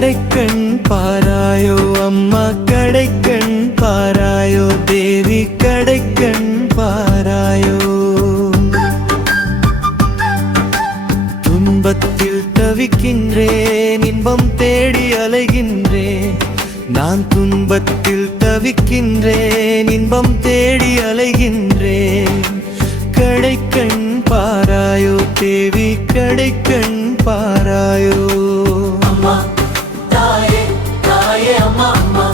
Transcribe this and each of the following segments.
கடைக்கண் பாராயோ அம்மா, கடைக்கண் பாராயோ தேவி, கடைக்கண் பாராயோ. துன்பத்தில் தவிக்கின்றேன், இன்பம் தேடி அலைகின்றேன். நான் துன்பத்தில் தவிக்கின்றேன், இன்பம் தேடி அலைகின்றேன். கடைக்கண் பாராயோ தேவி, கடைக்கண் பாராயோ. அம்மா தாயே தாயே அம்மா அம்மா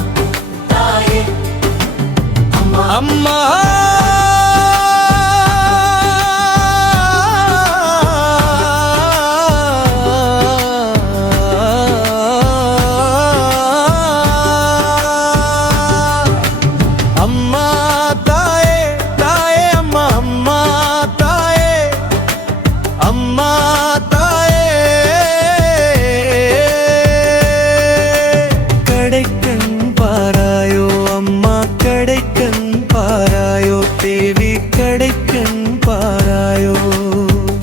தாயே அம்மா அம்மா அம்மா தாயே தாயே அம்மா அம்மா தாயே அம்மா தாயே. கடைக்கண் பாராயோ அம்மா, கடைக்கண் பாராயோ தேவி, கடைக்கண் பாராயோ.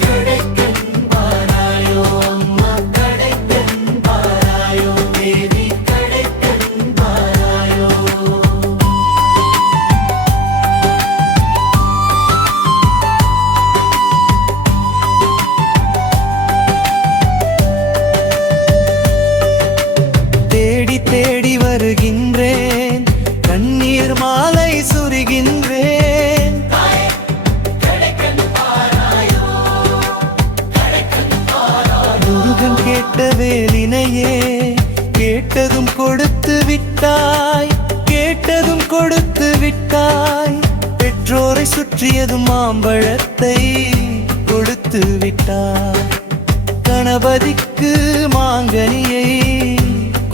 கடைக்கண் பாராயோ அம்மா, கடைக்கண் பாராயோ தேவி, கடைக்கண் பாராயோ. தேடி தேடி வருகின்றேன், கண்ணீர் மாலை சுரிகின்றேன். முருகன் கேட்ட வேலினையே கேட்டதும் கொடுத்து விட்டாய், கேட்டதும் கொடுத்து விட்டாய். பெற்றோரை சுற்றியதும் மாம்பழத்தை கொடுத்து விட்டாய். கணபதிக்கு மாங்கனியை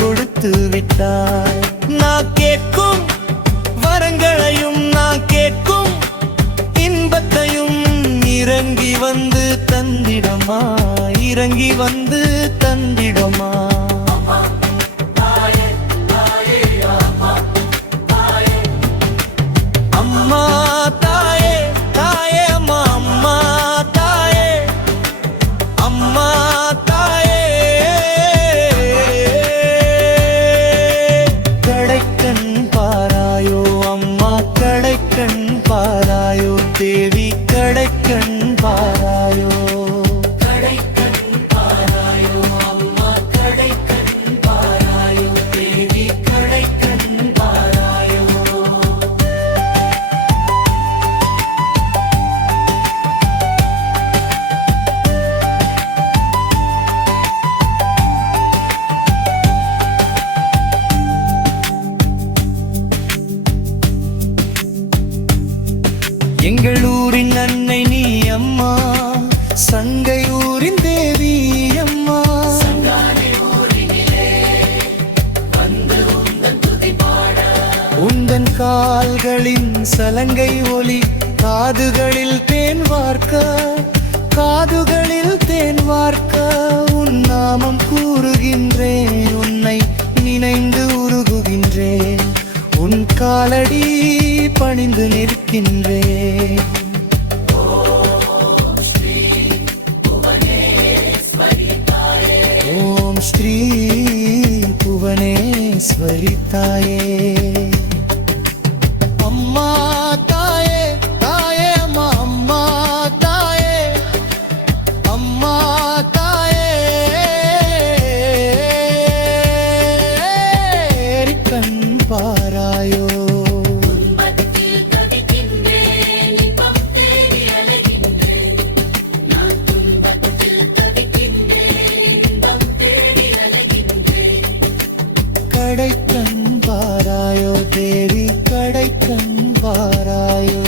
கொடுத்து விட்டாய். நான் கேட்கும் வரங்களையும், நான் கேட்கும் இன்பத்தையும் இறங்கி வந்து தந்திடமா, இறங்கி வந்து தந்திடமா. அம்மா தாயே தாயே அம்மா அம்மா தாயே அம்மா தாயே. கடைக்கண் பாராயோ அம்மா, கடைக்கண் பாராயோ தேவி, கடைக்கண் பாராயோ. கடைக்கண் பாராயோ அம்மா, கடைக்கண் பாராயோ தேவி, கடைக்கண் பாராயோ. எங்கள் ஊரின் அன்னை நீ அம்மா, சங்கை ஊரின் தேவி அம்மா. உந்தன் கால்களின் சலங்கை ஒலி காதுகளில் தேன் வார்க்க, காதுகளில் தேன் வார்க்க. உன் நாமம் கூறுகின்றேன், உன்னை நினைந்து உருகுகின்றேன். உன் காலடி பணிந்து நிற்கின்றேன். ஓம் ஸ்ரீ புவனேஸ்வரி தாயே. அம்மா தாயே தாயே அம்மா அம்மா தாயே அம்மா தாயே. கண் பாராயோ துன்பத்தில் தவிக்கின்றேன், இன்பம் தேடி அலைகின்றேன். நான் துன்பத்தில் தவிக்கின்றேன், இன்பம் தேடி அலைகின்றேன். கடைக்கண் பாராயோ தேவி, கடைக்கண் பாராயோ.